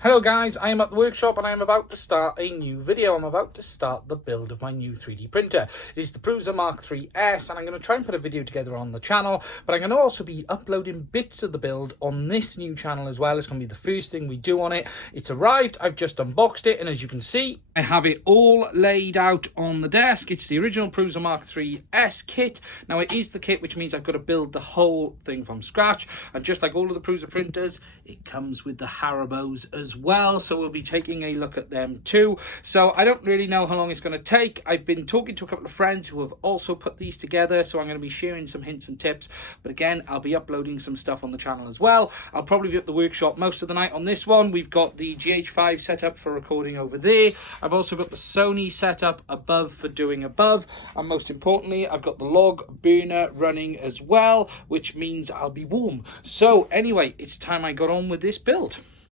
Hello guys, I am at the workshop and I am about to start a new video. I'm about to start the build of my new 3D printer. It is the Prusa MK3S and I'm going to try and put a video together on the channel, but I'm going to also be uploading bits of the build on this new channel as well. It's going to be the first thing we do on it. It's arrived, I've just unboxed it, and as you can see, I have it all laid out on the desk. It's the original Prusa MK3S kit. Now it is the kit, which means I've got to build the whole thing from scratch, and just like all of the Prusa printers, it comes with the Haribos as well, so we'll be taking a look at them too. So I don't really know how long it's going to take. I've been talking to a couple of friends who have also put these together, so I'm going to be sharing some hints and tips, but again, I'll be uploading some stuff on the channel as well. I'll probably be at the workshop most of the night on this one. We've got the GH5 set up for recording over there. I've also got the Sony set up above for doing above, and most importantly, I've got the log burner running as well, which means I'll be warm. So anyway, it's time I got on with this build.